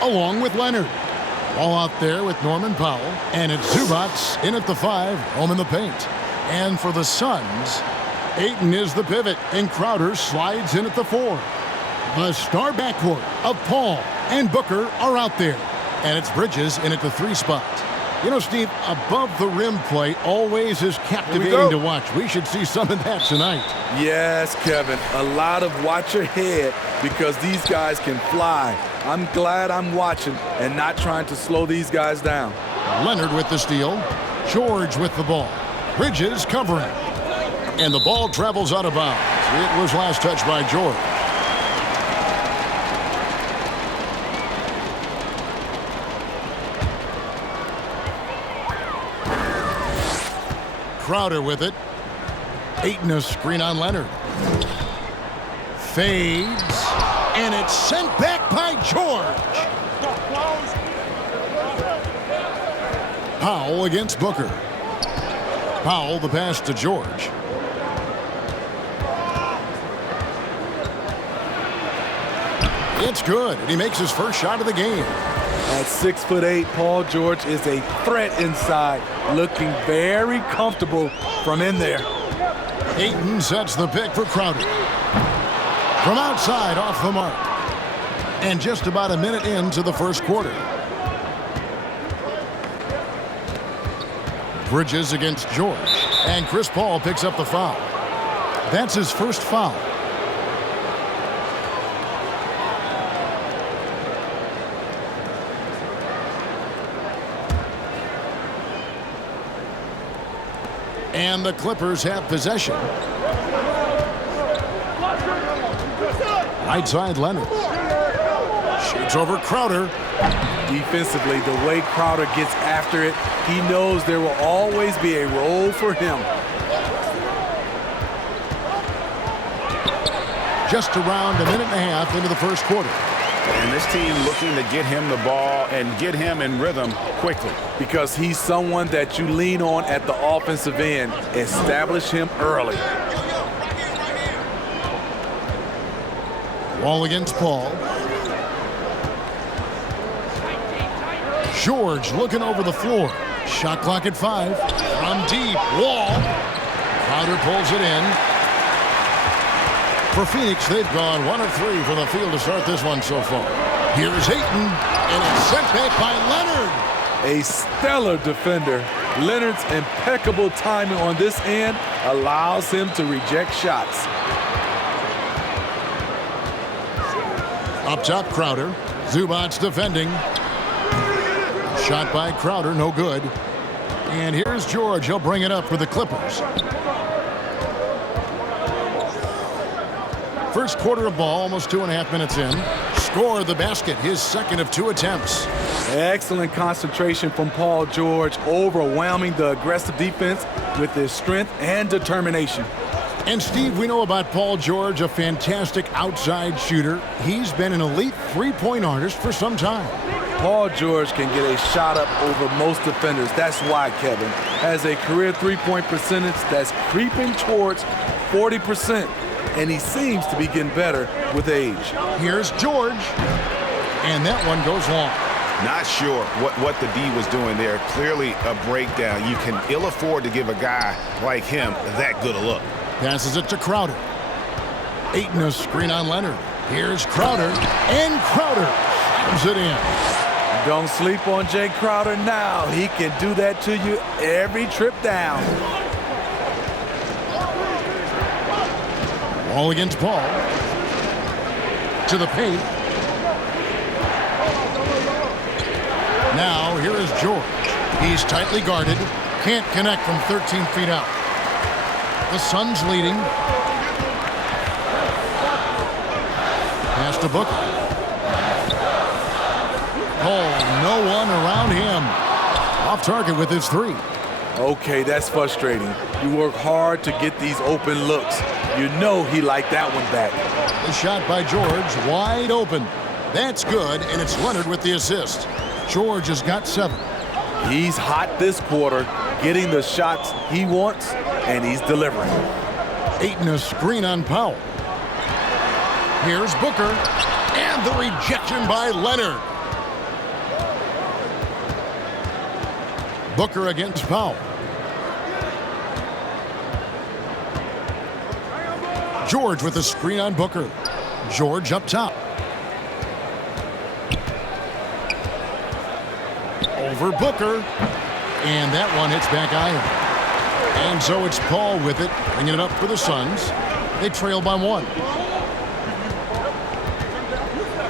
along with Leonard. All out there with Norman Powell. And it's Zubats in at the 5, home in the paint. And for the Suns, Ayton is the pivot, and Crowder slides in at the 4. The star backcourt of Paul and Booker are out there. And it's Bridges in at the 3 spot. You know, Steve, above the rim play always is captivating to watch. We should see some of that tonight. Yes, Kevin. A lot of watch your head because these guys can fly. I'm glad I'm watching and not trying to slow these guys down. Leonard with the steal. George with the ball. Bridges covering. And the ball travels out of bounds. It was last touched by George. Crowder with it. Ayton a screen on Leonard. Fades. And it's sent back by George. Powell against Booker. Powell the pass to George. It's good, and he makes his first shot of the game. At 6'8", Paul George is a threat inside, looking very comfortable from in there. Ayton sets the pick for Crowder. From outside, off the mark. And just about a minute into the first quarter. Bridges against George. And Chris Paul picks up the foul. That's his first foul. And the Clippers have possession. Right side, Leonard. Shoots over Crowder. Defensively, the way Crowder gets after it, he knows there will always be a role for him. Just around a minute and a half into the first quarter. And this team looking to get him the ball and get him in rhythm quickly. Because he's someone that you lean on at the offensive end. Establish him early. Wall against Paul. George looking over the floor. Shot clock at 5. From deep. Wall. Crowder pulls it in. For Phoenix, they've gone 1 of 3 from the field to start this one so far. Here's Ayton, and it's sent back by Leonard. A stellar defender. Leonard's impeccable timing on this end allows him to reject shots. Up top, Crowder. Zubats defending. Shot by Crowder, no good. And here's George. He'll bring it up for the Clippers. First quarter of ball, almost 2.5 minutes in. Score the basket, his second of 2 attempts. Excellent concentration from Paul George, overwhelming the aggressive defense with his strength and determination. And Steve, we know about Paul George, a fantastic outside shooter. He's been an elite three-point artist for some time. Paul George can get a shot up over most defenders. That's why Kevin has a career three-point percentage that's creeping towards 40%. And he seems to be getting better with age. Here's George. And that one goes long. Not sure what the D was doing there. Clearly a breakdown. You can ill afford to give a guy like him that good a look. Passes it to Crowder. Ayton a screen on Leonard. Here's Crowder. And Crowder slams it in. Don't sleep on Jay Crowder now. He can do that to you every trip down. All against Paul. To the paint. Now, here is George. He's tightly guarded. Can't connect from 13 feet out. The Suns leading. Pass to Booker. Oh, no one around him. Off target with his 3. Okay, that's frustrating. You work hard to get these open looks. You know he liked that one back. The shot by George, wide open. That's good, and it's Leonard with the assist. George has got 7. He's hot this quarter, getting the shots he wants, and he's delivering. Ayton a screen on Powell. Here's Booker, and the rejection by Leonard. Booker against Powell. George with a screen on Booker. George up top. Over Booker. And that one hits back iron. And so it's Paul with it, bringing it up for the Suns. They trail by 1.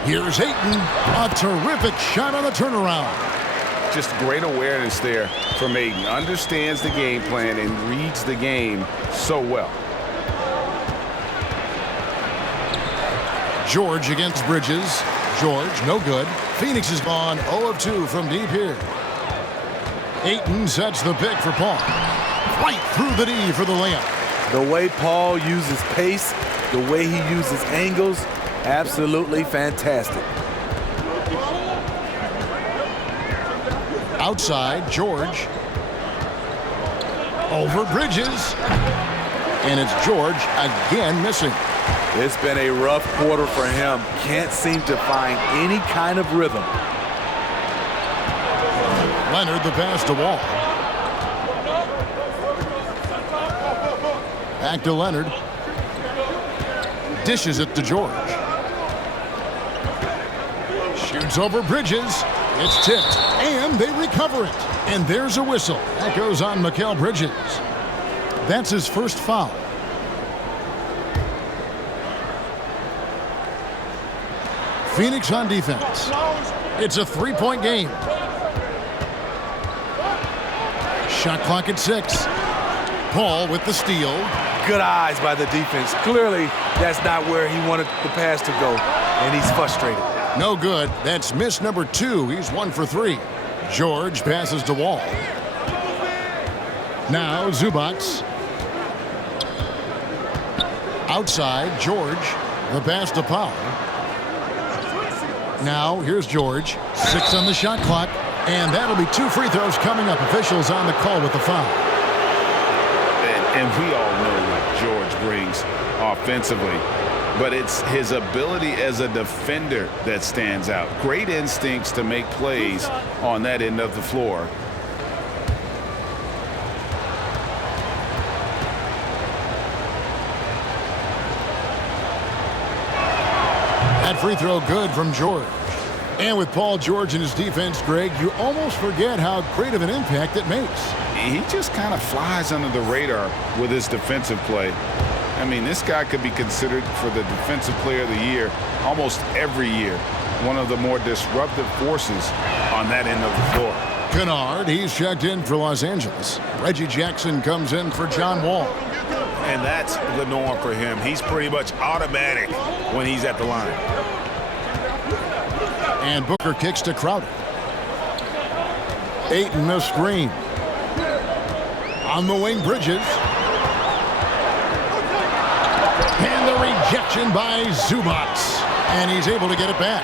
Here's Ayton. A terrific shot on the turnaround. Just great awareness there from Ayton. Understands the game plan and reads the game so well. George against Bridges. George, no good. Phoenix is gone 0 of 2 from deep here. Ayton sets the pick for Paul. Right through the D for the layup. The way Paul uses pace, the way he uses angles, absolutely fantastic. Outside, George. Over Bridges. And it's George again missing. It's been a rough quarter for him. Can't seem to find any kind of rhythm. Leonard the pass to Wall. Back to Leonard. Dishes it to George. Shoots over Bridges. It's tipped, and they recover it. And there's a whistle. That goes on Mikal Bridges. That's his first foul. Phoenix on defense. It's a 3-point game. Shot clock at 6. Paul with the steal. Good eyes by the defense. Clearly, that's not where he wanted the pass to go, and he's frustrated. No good. That's miss number 2. He's 1 for 3. George passes to Wall. Now Zubac. Outside, George. The pass to Powell. Now here's George. 6 on the shot clock. And that'll be 2 free throws coming up. Officials on the call with the foul. And we all know what George brings offensively. But it's his ability as a defender that stands out. Great instincts to make plays on that end of the floor. That free throw good from George. And with Paul George in his defense, Greg, you almost forget how great of an impact it makes. He just kind of flies under the radar with his defensive play. I mean, this guy could be considered for the Defensive Player of the Year almost every year. One of the more disruptive forces on that end of the floor. Kennard, he's checked in for Los Angeles. Reggie Jackson comes in for John Wall. And that's the norm for him. He's pretty much automatic when he's at the line. And Booker kicks to Crowder. Ayton the screen. On the wing, Bridges. And the rejection by Zubac. And he's able to get it back.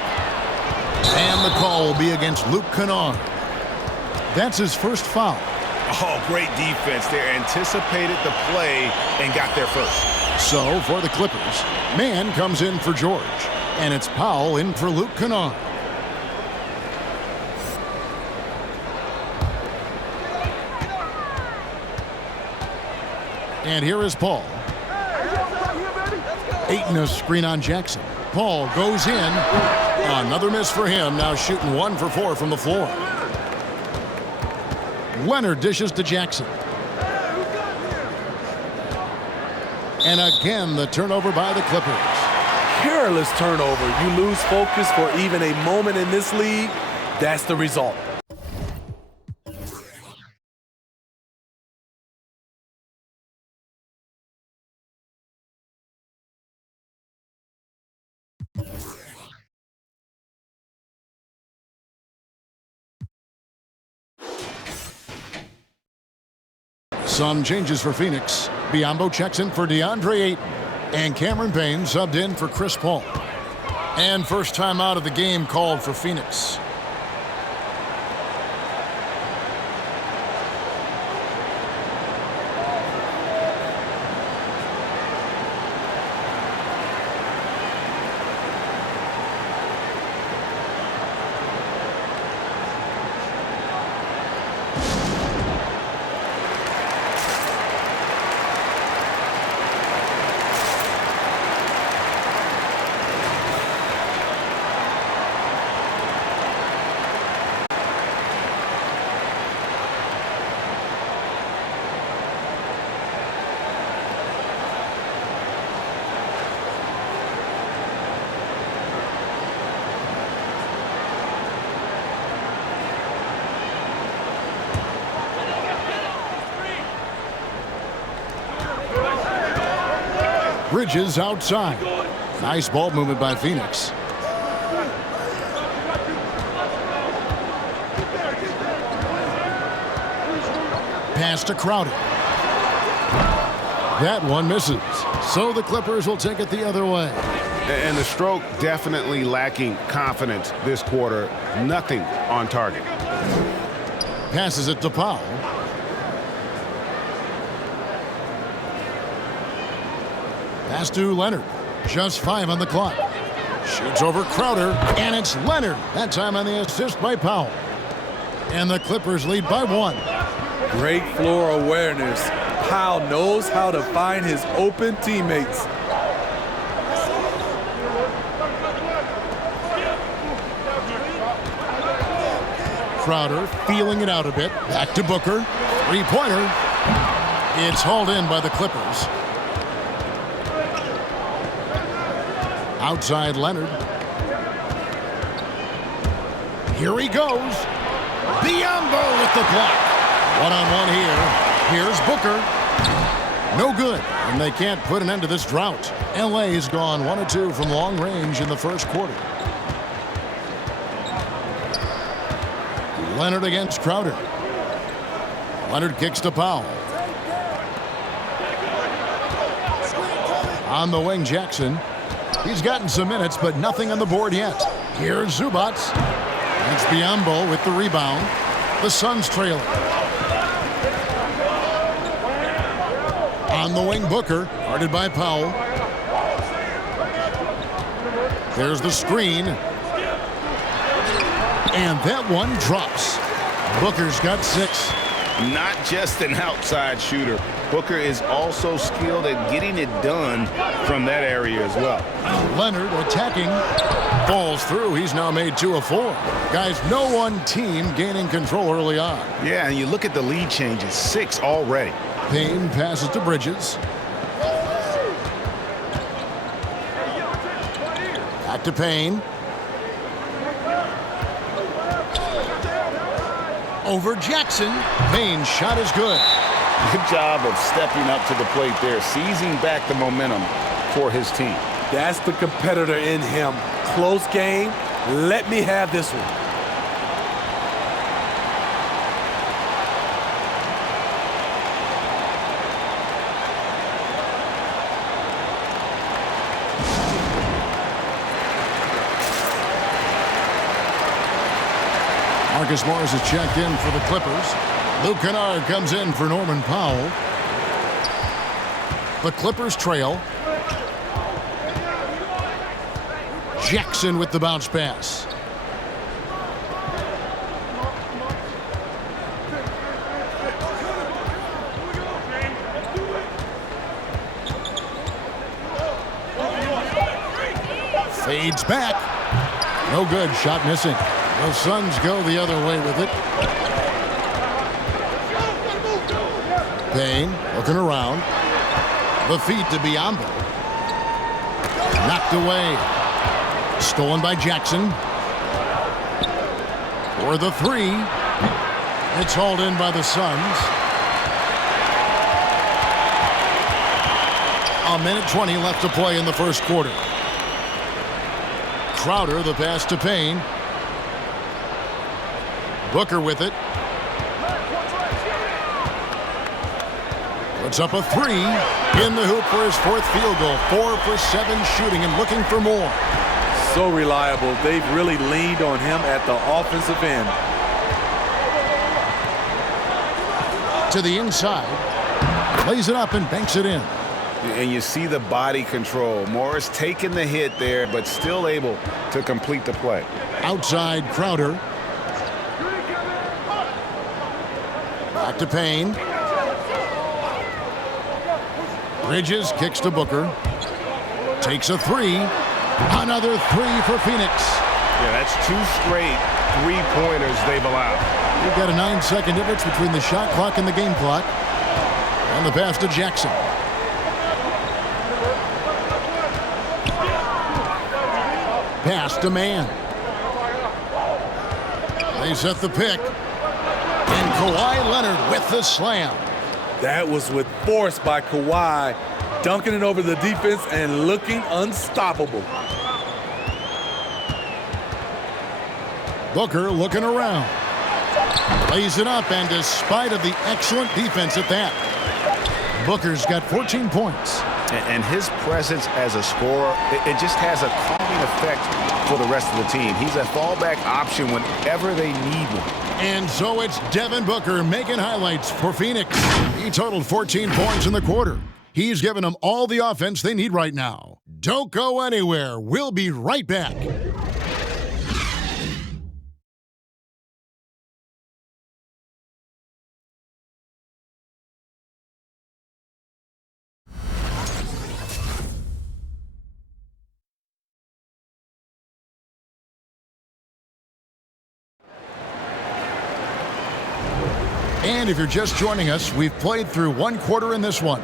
And the call will be against Luke Kennard. That's his first foul. Oh, great defense there. Anticipated the play and got there first. So, for the Clippers, Mann comes in for George. And it's Powell in for Luke Kennard. And here is Paul. Ayton a screen on Jackson. Paul goes in. Another miss for him. Now shooting 1 for 4 from the floor. Leonard dishes to Jackson. And again, the turnover by the Clippers. Careless turnover. You lose focus for even a moment in this league. That's the result. Some changes for Phoenix. Biyombo checks in for DeAndre Ayton. And Cameron Payne subbed in for Chris Paul. And first time out of the game called for Phoenix. Bridges outside. Nice ball movement by Phoenix. Pass to Crowder. That one misses. So the Clippers will take it the other way. And the stroke definitely lacking confidence this quarter. Nothing on target. Passes it to Powell. Pass to Leonard. Just 5 on the clock. Shoots over Crowder, and it's Leonard. That time on the assist by Powell. And the Clippers lead by 1. Great floor awareness. Powell knows how to find his open teammates. Crowder feeling it out a bit. Back to Booker. Three-pointer. It's hauled in by the Clippers. Outside Leonard. Here he goes. Biombo with the block. One-on-one here. Here's Booker. No good. And they can't put an end to this drought. LA's gone 1 of 2 from long range in the first quarter. Leonard against Crowder. Leonard kicks to Powell. On the wing, Jackson. He's gotten some minutes, but nothing on the board yet. Here's Zubac. It's Biombo with the rebound. The Suns trailing. On the wing, Booker, guarded by Powell. There's the screen. And that one drops. Booker's got 6. Not just an outside shooter. Booker is also skilled at getting it done from that area as well. Leonard attacking. Falls through. He's now made 2 of 4. Guys, no one team gaining control early on. Yeah, and you look at the lead changes. 6 already. Payne passes to Bridges. Back to Payne. Over Jackson. Payne's shot is good. Good job of stepping up to the plate there, seizing back the momentum for his team. That's the competitor in him. Close game. Let me have this one. Marcus Morris is checked in for the Clippers. Luke Kennard comes in for Norman Powell. The Clippers trail. Jackson with the bounce pass. Fades back. No good. Shot missing. The Suns go the other way with it. Payne looking around. The feed to Biombo. Knocked away. Stolen by Jackson. For the 3. It's hauled in by the Suns. 1:20 left to play in the first quarter. Crowder, the pass to Payne. Booker with it. Puts up a 3. In the hoop for his 4th field goal. 4 for 7 shooting and looking for more. So reliable. They've really leaned on him at the offensive end. To the inside. Lays it up and banks it in. And you see the body control. Morris taking the hit there, but still able to complete the play. Outside Crowder. Back to Payne. Bridges kicks to Booker. Takes a 3. Another 3 for Phoenix. Yeah, that's 2 straight 3-pointers they've allowed. We've got a 9-second difference between the shot clock and the game clock. And the pass to Jackson. Pass to Man. They set the pick. And Kawhi Leonard with the slam. That was with force by Kawhi. dunking it over the defense and looking unstoppable. Booker looking around. Lays it up, and despite of the excellent defense at that, Booker's got 14 points. And his presence as a scorer, it just has a calming effect for the rest of the team. He's a fallback option whenever they need one. And so it's Devin Booker making highlights for Phoenix. He totaled 14 points in the quarter. He's given them all the offense they need right now. Don't go anywhere. We'll be right back. And if you're just joining us, we've played through one quarter in this one.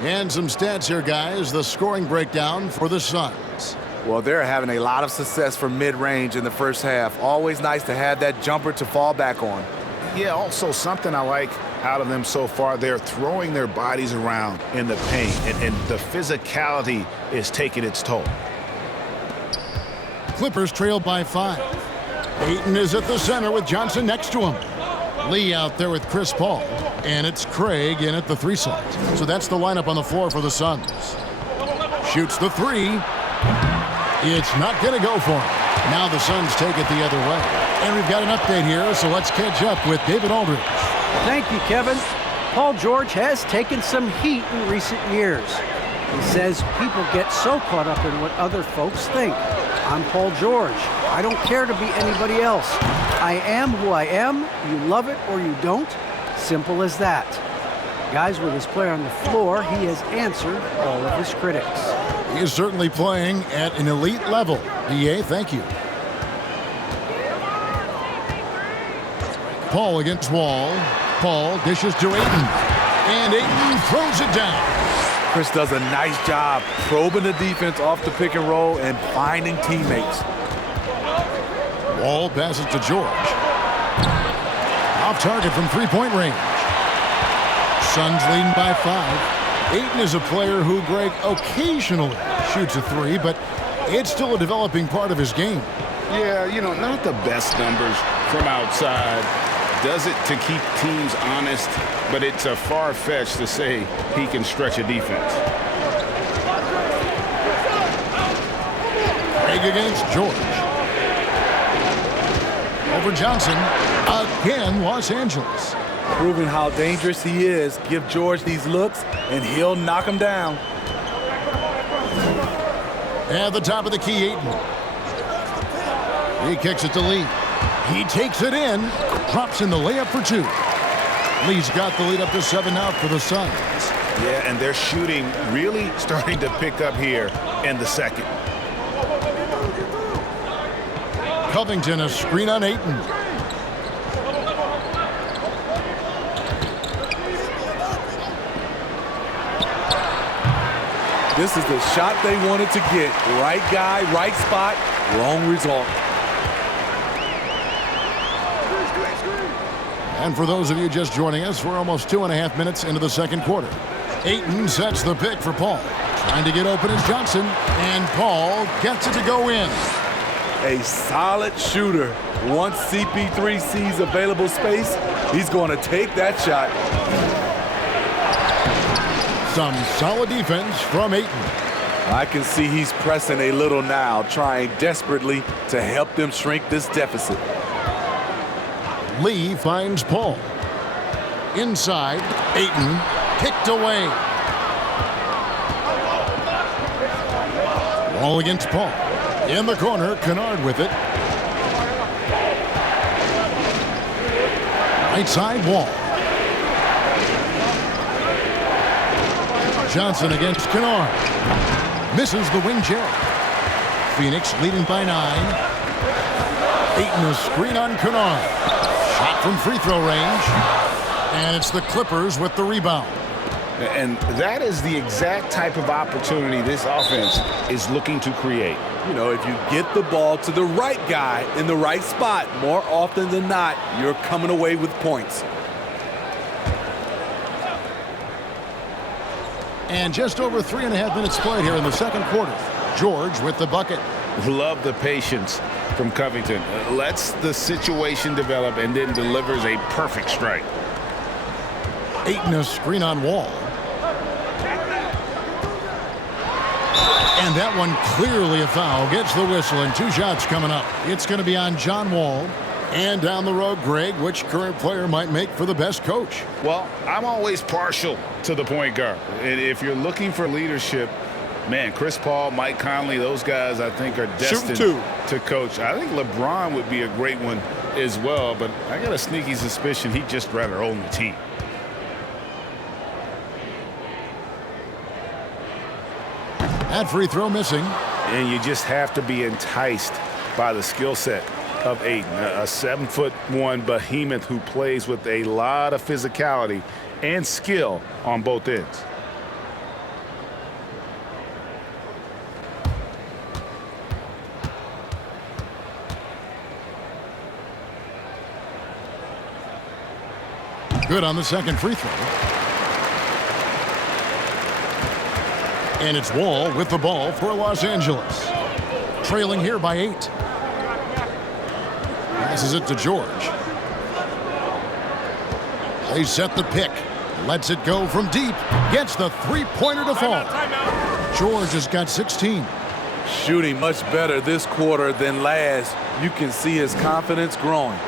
And some stats here, guys. The scoring breakdown for the Suns. Well, they're having a lot of success from mid-range in the first half. Always nice to have that jumper to fall back on. Yeah, also something I like out of them so far, they're throwing their bodies around in the paint, and the physicality is taking its toll. Clippers trail by 5. Ayton is at the center with Johnson next to him. Lee out there with Chris Paul. And it's Craig in at the 3 slot. So that's the lineup on the floor for the Suns. Shoots the 3. It's not going to go for him. Now the Suns take it the other way. And we've got an update here, so let's catch up with David Aldridge. Thank you, Kevin. Paul George has taken some heat in recent years. He says people get so caught up in what other folks think. I'm Paul George. I don't care to be anybody else. I am who I am. You love it or you don't. Simple as that. Guys, with his play on the floor, he has answered all of his critics. He is certainly playing at an elite level. DA, thank you. Paul against Wall. Paul dishes to Ayton. And Ayton throws it down. Chris does a nice job probing the defense off the pick and roll and finding teammates. Wall passes to George. Off target from three-point range. Suns leading by 5. Ayton is a player who, Greg, occasionally shoots a 3, but it's still a developing part of his game. Yeah, not the best numbers from outside. Does it to keep teams honest, but it's a far-fetched to say he can stretch a defense. Craig against George. Over Johnson. Again, Los Angeles. Proving how dangerous he is. Give George these looks, and he'll knock him down. At the top of the key, Ayton. He kicks it to Lee. He takes it in. Drops in the layup for 2. Lee's got the lead up to 7 out for the Suns. Yeah, and their shooting really starting to pick up here in the second. Covington, a screen on Ayton. This is the shot they wanted to get. Right guy, right spot, wrong result. And for those of you just joining us, we're almost 2.5 minutes into the second quarter. Ayton sets the pick for Paul. Trying to get open is Johnson, and Paul gets it to go in. A solid shooter. Once CP3 sees available space, he's going to take that shot. Some solid defense from Ayton. I can see he's pressing a little now, trying desperately to help them shrink this deficit. Lee finds Paul. Inside, Ayton kicked away. Wall against Paul. In the corner, Kennard with it. Right side, Wall. Johnson against Kennard. Misses the wing check. Phoenix leading by 9. Ayton a screen on Kennard. Shot from free throw range. And it's the Clippers with the rebound. And that is the exact type of opportunity this offense is looking to create. If you get the ball to the right guy in the right spot, more often than not, you're coming away with points. And just over 3.5 minutes played here in the second quarter. George with the bucket. Love the patience from Covington. Lets the situation develop and then delivers a perfect strike. Ayton a screen on Wall. And that one clearly a foul. Gets the whistle and 2 shots coming up. It's going to be on John Wall. And down the road, Greg, which current player might make for the best coach? Well, I'm always partial to the point guard. And if you're looking for leadership, man, Chris Paul, Mike Conley, those guys I think are destined to coach. I think LeBron would be a great one as well, but I got a sneaky suspicion he'd just rather own the team. That free throw missing. And you just have to be enticed by the skill set of Ayton, a 7'1" behemoth who plays with a lot of physicality and skill on both ends. Good on the second free throw. And it's Wall with the ball for Los Angeles. Trailing here by 8. Passes it to George. They set the pick. Lets it go from deep. Gets the three-pointer to fall. George has got 16. Shooting much better this quarter than last. You can see his confidence growing.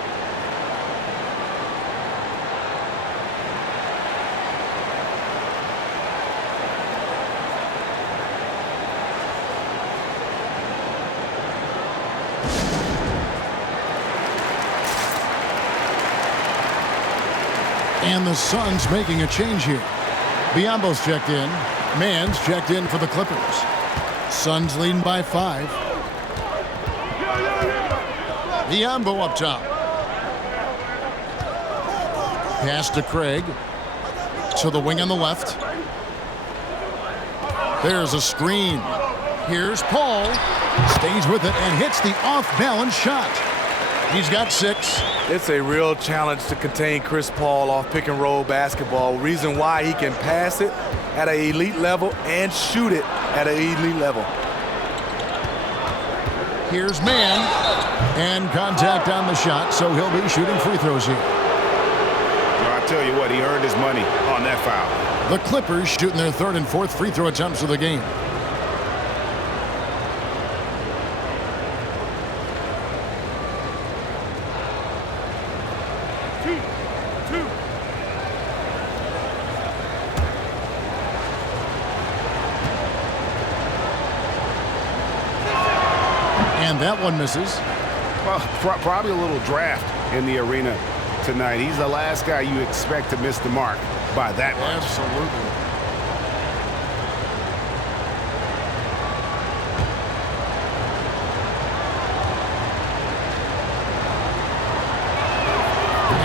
And the Suns making a change here. Biyombo's checked in. Mann's checked in for the Clippers. Suns leading by 5. Biyombo up top. Pass to Craig. To the wing on the left. There's a screen. Here's Paul. Stays with it and hits the off-balance shot. He's got 6. It's a real challenge to contain Chris Paul off pick-and-roll basketball. Reason why he can pass it at an elite level and shoot it at an elite level. Here's Mann. And contact on the shot, so he'll be shooting free throws here. Well, I tell you what, he earned his money on that foul. The Clippers shooting their 3rd and 4th free throw attempts of the game. And that one misses. Well, probably a little draft in the arena tonight. He's the last guy you expect to miss the mark by that much. Absolutely.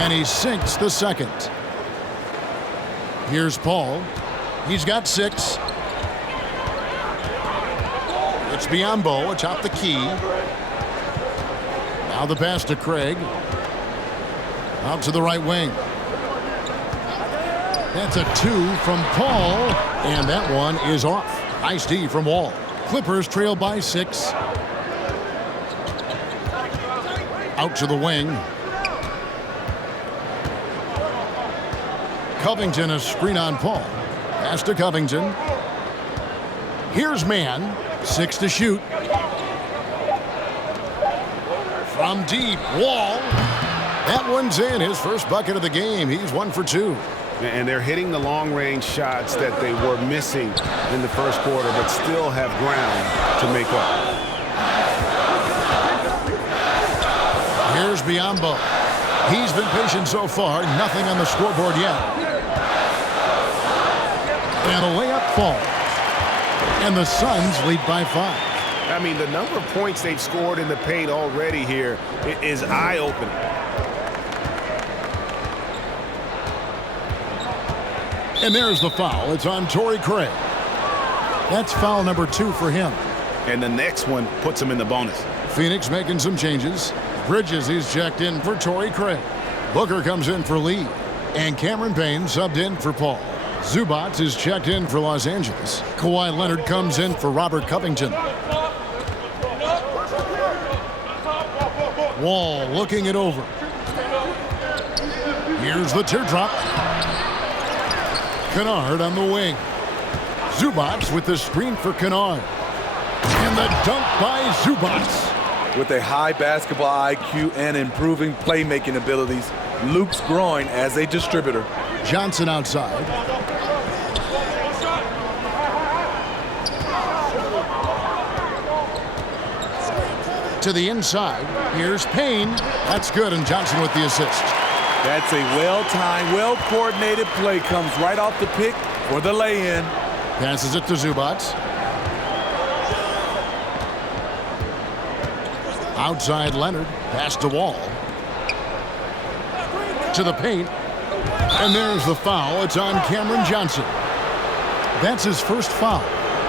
And he sinks the second. Here's Paul. He's got 6. It's Biyombo atop the key. Now the pass to Craig. Out to the right wing. That's a 2 from Paul. And that one is off. Nice D from Wall. Clippers trail by 6. Out to the wing. Covington a screen on Paul. Pass to Covington. Here's Mann. 6 to shoot. From deep, Wall. That one's in. His first bucket of the game. He's 1 for 2. And they're hitting the long-range shots that they were missing in the first quarter, but still have ground to make up. Here's Biyombo. He's been patient so far. Nothing on the scoreboard yet. And a layup falls. And the Suns lead by 5. I mean, the number of points they've scored in the paint already here is eye-opening. And there's the foul. It's on Torrey Craig. That's foul number 2 for him. And the next one puts him in the bonus. Phoenix making some changes. Bridges is checked in for Torrey Craig. Booker comes in for Lee. And Cameron Payne subbed in for Paul. Zubats is checked in for Los Angeles. Kawhi Leonard comes in for Robert Covington. Wall looking it over. Here's the teardrop. Kennard on the wing. Zubats with the screen for Kennard. And the dunk by Zubats. With a high basketball IQ and improving playmaking abilities, Luke's growing as a distributor. Johnson outside. To the inside. Here's Payne. That's good, and Johnson with the assist. That's a well-timed, well-coordinated play. Comes right off the pick for the lay-in. Passes it to Zubats. Outside Leonard. Pass to Wall. To the paint. And there's the foul. It's on Cameron Johnson. That's his first foul.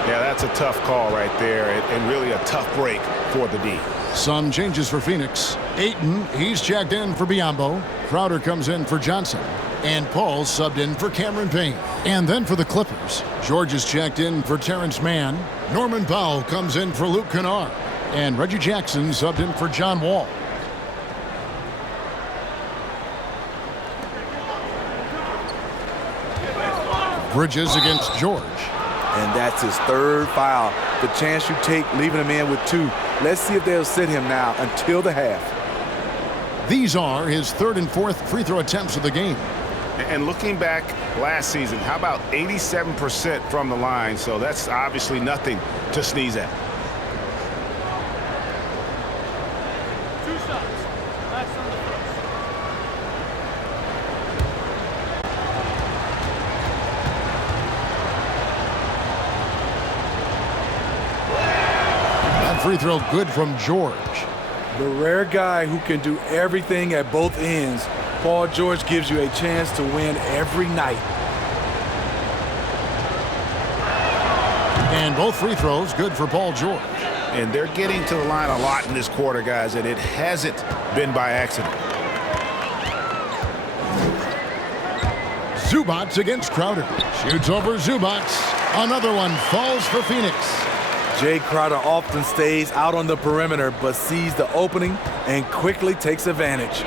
Yeah, that's a tough call right there, and really a tough break for the D. Some changes for Phoenix. Ayton, he's checked in for Biyombo. Crowder comes in for Johnson. And Paul subbed in for Cameron Payne. And then for the Clippers, George is checked in for Terrence Mann. Norman Powell comes in for Luke Kennard. And Reggie Jackson subbed in for John Wall. Bridges against George. And that's his third foul. The chance you take leaving him in with 2. Let's see if they'll sit him now until the half. These are his third and fourth free throw attempts of the game. And looking back last season, how about 87% from the line? So that's obviously nothing to sneeze at. Free throw good from George. The rare guy who can do everything at both ends. Paul George gives you a chance to win every night. And both free throws good for Paul George. And they're getting to the line a lot in this quarter, guys, and it hasn't been by accident. Zubats against Crowder. Shoots over Zubats. Another one falls for Phoenix. Jay Crowder often stays out on the perimeter but sees the opening and quickly takes advantage.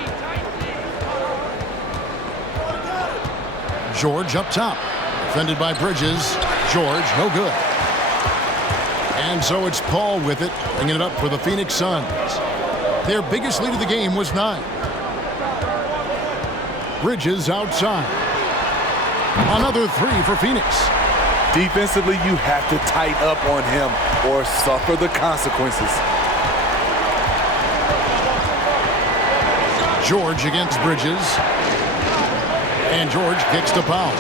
George up top. Defended by Bridges. George, no good. And so it's Paul with it, bringing it up for the Phoenix Suns. Their biggest lead of the game was 9. Bridges outside. Another 3 for Phoenix. Defensively, you have to tighten up on him or suffer the consequences. George against Bridges. And George kicks to Powell.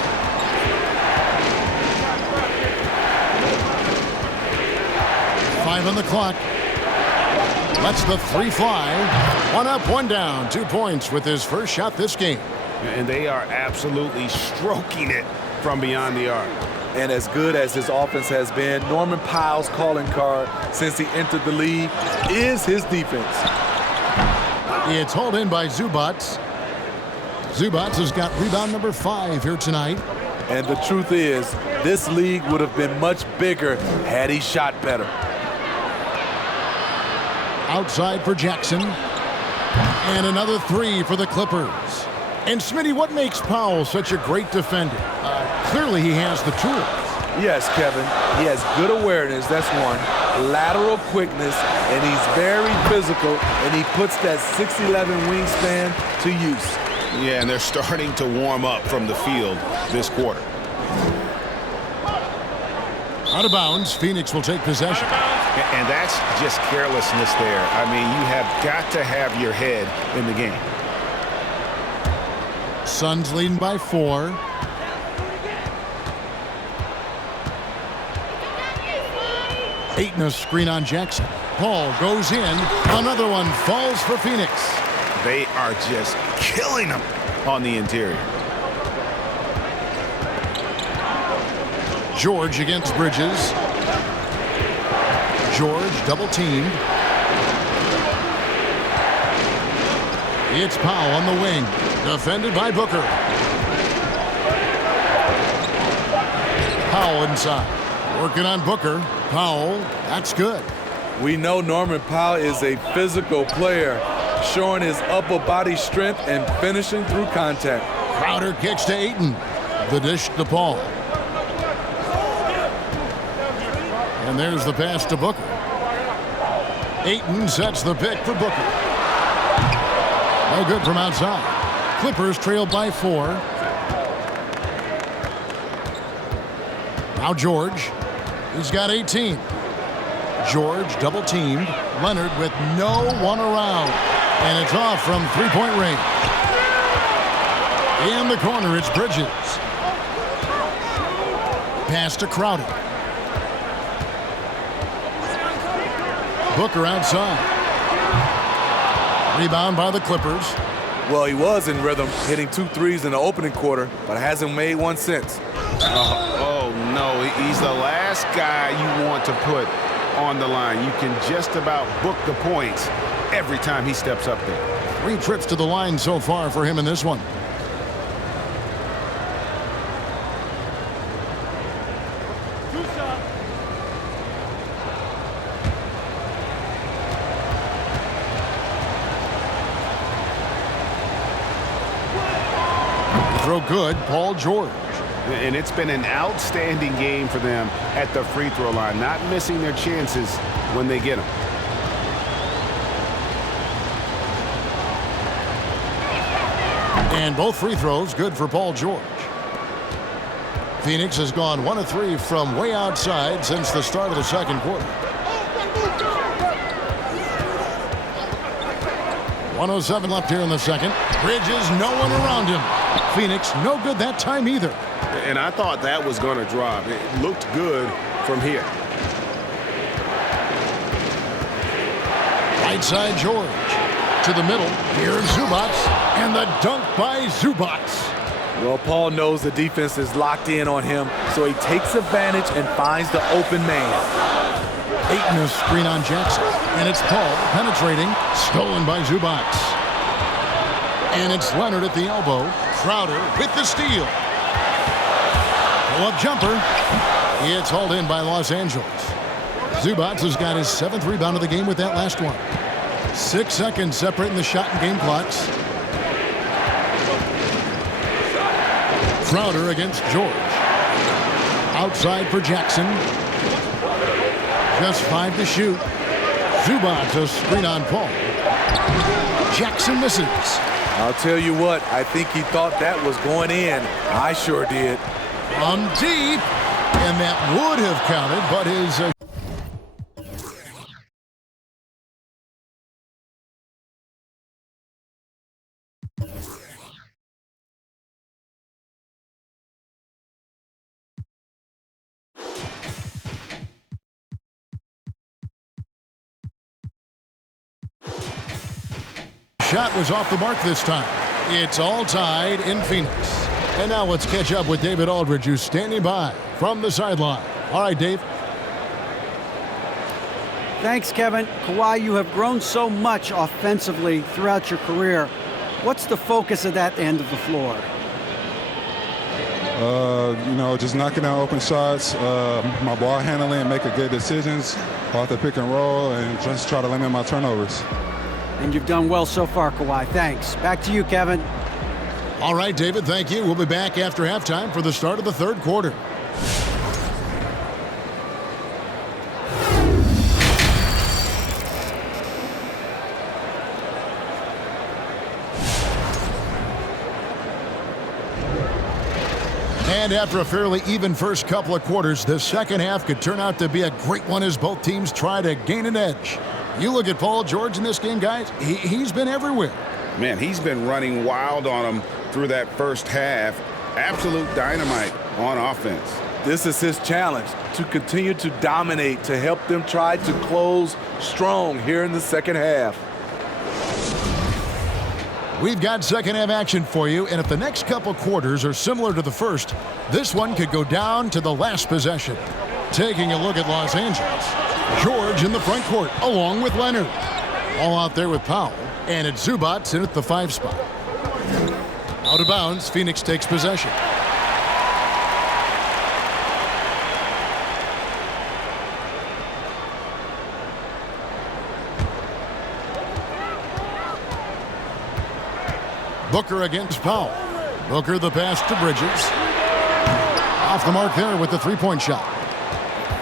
Five on the clock. Lets the 3 fly. 1 up, 1 down. 2 points with his first shot this game. And they are absolutely stroking it from beyond the arc. And as good as his offense has been, Norman Powell's calling card since he entered the league is his defense. It's hauled in by Zubats. Zubats has got rebound number 5 here tonight. And the truth is, this league would have been much bigger had he shot better. Outside for Jackson. And another 3 for the Clippers. And Smitty, what makes Powell such a great defender? Clearly he has the tools. Yes, Kevin. He has good awareness, that's one. Lateral quickness, and he's very physical, and he puts that 6'11" wingspan to use. Yeah, and they're starting to warm up from the field this quarter. Out of bounds, Phoenix will take possession. And that's just carelessness there. I mean, you have got to have your head in the game. Suns leading by 4. Ayton a screen on Jackson. Paul goes in. Another one falls for Phoenix. They are just killing them on the interior. George against Bridges. George double teamed. It's Powell on the wing. Defended by Booker. Powell inside. Working on Booker. Powell, that's good. We know Norman Powell is a physical player, showing his upper body strength and finishing through contact. Crowder kicks to Ayton. The dish to Paul. And there's the pass to Booker. Ayton sets the pick for Booker. No good from outside. Clippers trail by 4. Now George. He's got 18. George double teamed. Leonard with no one around. And it's off from three-point range. In the corner, it's Bridges. Pass to Crowder. Booker outside. Rebound by the Clippers. Well, he was in rhythm, hitting 2 threes in the opening quarter, but hasn't made one since. Oh, no, he's the last guy you want to put on the line. You can just about book the points every time he steps up there. 3 trips to the line so far for him in this one. Throw good, Paul George. And it's been an outstanding game for them at the free throw line, not missing their chances when they get them. And both free throws good for Paul George. Phoenix has gone 1 of 3 from way outside since the start of the second quarter. 1:07 left here in the second. Bridges, no one around him. Phoenix, no good that time either. And I thought that was going to drop. It looked good from here. Right side George. To the middle. Here's Zubac. And the dunk by Zubac. Well, Paul knows the defense is locked in on him, so he takes advantage and finds the open man. Ayton a screen on Jackson. And it's Paul penetrating. Stolen by Zubac. And it's Leonard at the elbow. Crowder with the steal. Pull-up jumper. It's hauled in by Los Angeles. Zubac has got his 7th rebound of the game with that last one. 6 seconds separating the shot and game clocks. Crowder against George. Outside for Jackson. Just 5 to shoot. Zubac a screen on Paul. Jackson misses. I'll tell you what, I think he thought that was going in. I sure did. From deep. And that would have counted, but his... shot was off the mark this time. It's all tied in Phoenix. And now let's catch up with David Aldridge, who's standing by from the sideline. All right, Dave. Thanks, Kevin. Kawhi, you have grown so much offensively throughout your career. What's the focus of that end of the floor? Just knocking out open shots, my ball handling, making good decisions off the pick and roll, and just try to limit my turnovers. And you've done well so far, Kawhi. Thanks. Back to you, Kevin. All right, David, thank you. We'll be back after halftime for the start of the third quarter. And after a fairly even first couple of quarters, the second half could turn out to be a great one as both teams try to gain an edge. You look at Paul George in this game, guys, he's been everywhere. Man, he's been running wild on them through that first half. Absolute dynamite on offense. This is his challenge, to continue to dominate, to help them try to close strong here in the second half. We've got second half action for you, and if the next couple quarters are similar to the first, this one could go down to the last possession. Taking a look at Los Angeles. George in the front court, along with Leonard. All out there with Powell, and it's Zubac in at the 5 spot. Out of bounds, Phoenix takes possession. Booker against Powell. Booker the pass to Bridges. Off the mark there with the three-point shot.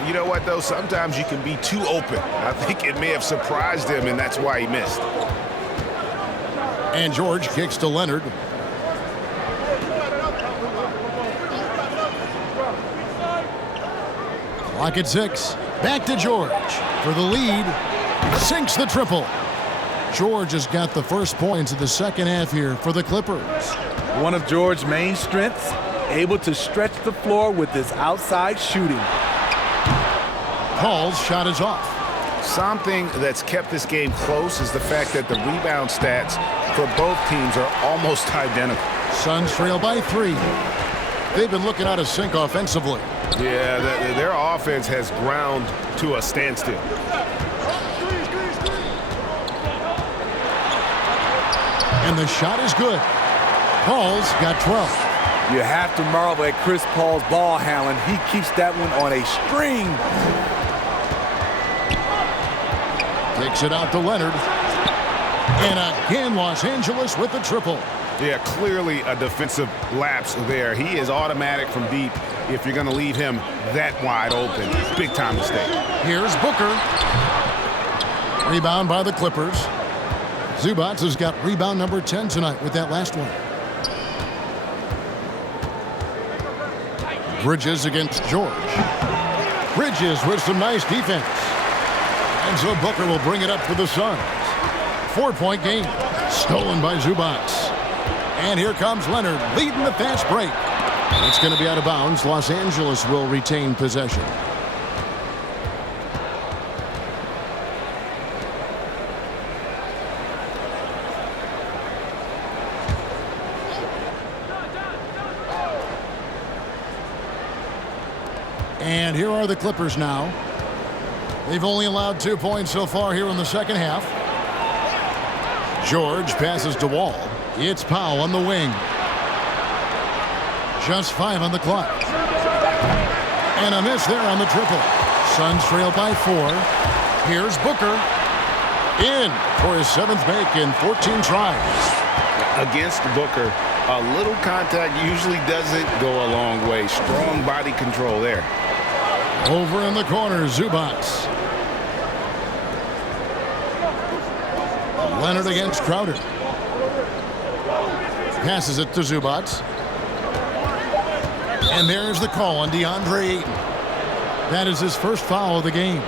You know what, though? Sometimes you can be too open. I think it may have surprised him, and that's why he missed. And George kicks to Leonard. Clock at 6. Back to George for the lead. Sinks the triple. George has got the first points of the second half here for the Clippers. One of George's main strengths, able to stretch the floor with his outside shooting. Paul's shot is off. Something that's kept this game close is the fact that the rebound stats for both teams are almost identical. Suns trail by 3. They've been looking out of sync offensively. Yeah, their offense has ground to a standstill. And the shot is good. Paul's got 12. You have to marvel at Chris Paul's ball handling. He keeps that one on a string. Takes it out to Leonard. And again, Los Angeles with the triple. Yeah, clearly a defensive lapse there. He is automatic from deep if you're going to leave him that wide open. Big time mistake. Here's Booker. Rebound by the Clippers. Zubac has got rebound number 10 tonight with that last one. Bridges against George. Bridges with some nice defense. And so Booker will bring it up for the Suns. 4-point game. Stolen by Zubac. And here comes Leonard leading the fast break. It's going to be out of bounds. Los Angeles will retain possession. And here are the Clippers now. They've only allowed 2 points so far here in the second half. George passes to Wall. It's Powell on the wing. Just 5 on the clock. And a miss there on the triple. Suns trail by 4. Here's Booker. In for his 7th make in 14 tries. Against Booker, a little contact usually doesn't go a long way. Strong body control there. Over in the corner, Zubac. Leonard against Crowder. Passes it to Zubac. And there's the call on DeAndre Ayton. That is his first foul of the game.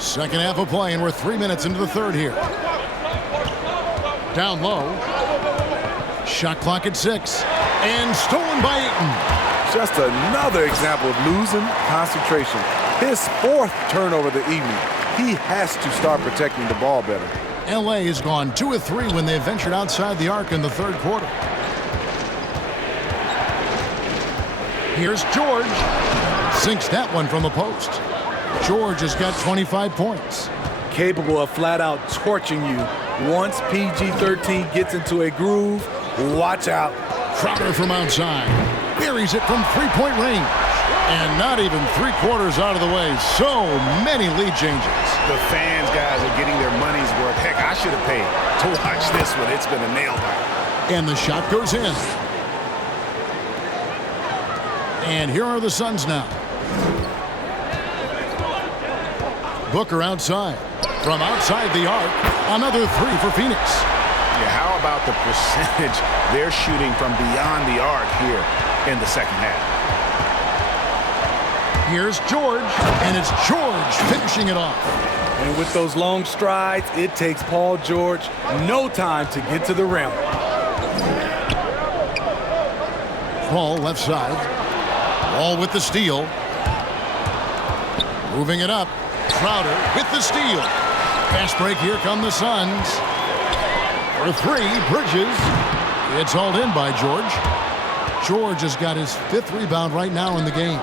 Second half of play, and we're 3 minutes into the third here. Down low. Shot clock at 6. And stolen by Ayton. Just another example of losing concentration. His 4th turnover of the evening. He has to start protecting the ball better. LA has gone 2 of 3 when they ventured outside the arc in the third quarter. Here's George. Sinks that one from the post. George has got 25 points. Capable of flat out torching you. Once PG-13 gets into a groove, watch out. Crowder from outside. Buries it from 3-point range. And not even 3/4 out of the way. So many lead changes. The fans, guys, are getting their money's worth. Heck, I should have paid to watch this one. It's been a nail biter. And the shot goes in. And here are the Suns now. Booker outside. From outside the arc, another 3 for Phoenix. Yeah, how about the percentage they're shooting from beyond the arc here in the second half? Here's George, and it's George finishing it off. And with those long strides, it takes Paul George no time to get to the rim. Paul left side. Wall with the steal. Moving it up. Crowder with the steal. Fast break, here come the Suns. For 3, Bridges. It's hauled in by George. George has got his 5th rebound right now in the game.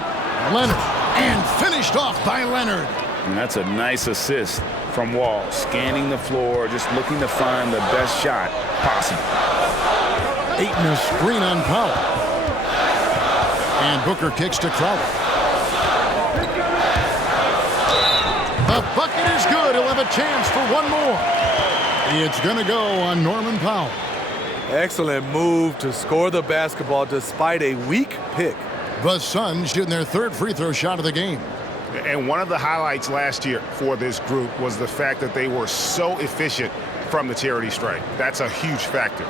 Leonard, and finished off by Leonard. And that's a nice assist from Wall. Scanning the floor, just looking to find the best shot possible. Ayton a screen on Powell. And Booker kicks to Crowder. The bucket is good. He'll have a chance for one more. It's going to go on Norman Powell. Excellent move to score the basketball despite a weak pick. The Suns shooting their third free throw shot of the game. And one of the highlights last year for this group was the fact that they were so efficient from the charity stripe. That's a huge factor.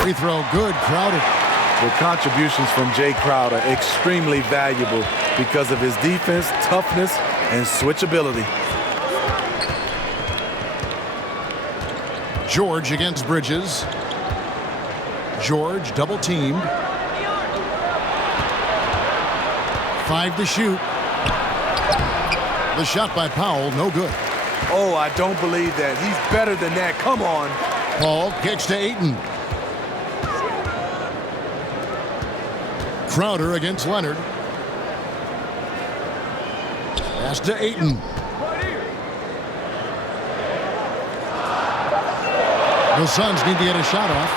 Free throw good, Crowder. The contributions from Jay Crowder extremely valuable because of his defense, toughness, and switchability. George against Bridges. George double teamed. 5 to shoot. The shot by Powell, no good. Oh, I don't believe that. He's better than that. Come on. Paul kicks to Ayton. Crowder against Leonard. Pass to Ayton. The Suns need to get a shot off.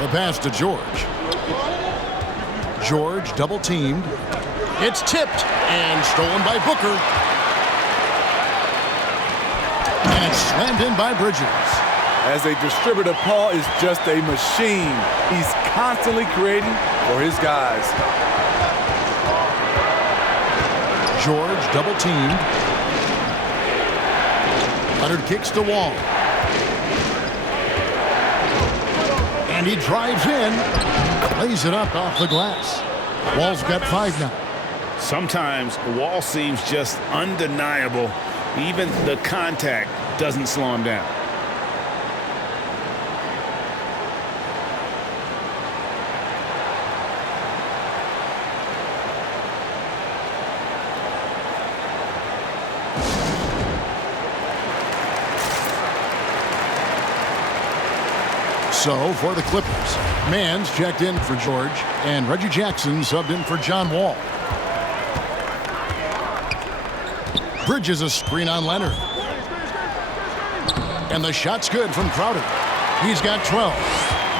The pass to George. George double teamed. It's tipped and stolen by Booker. And it's slammed in by Bridges. As a distributor, Paul is just a machine. He's constantly creating for his guys. George double teamed. Leonard kicks the wall. And he drives in. Lays it up off the glass. Wall's got 5 now. Sometimes Wall seems just undeniable. Even the contact doesn't slow him down. So for the Clippers, Mann's checked in for George, and Reggie Jackson subbed in for John Wall. Bridges a screen on Leonard. And the shot's good from Crowder. He's got 12.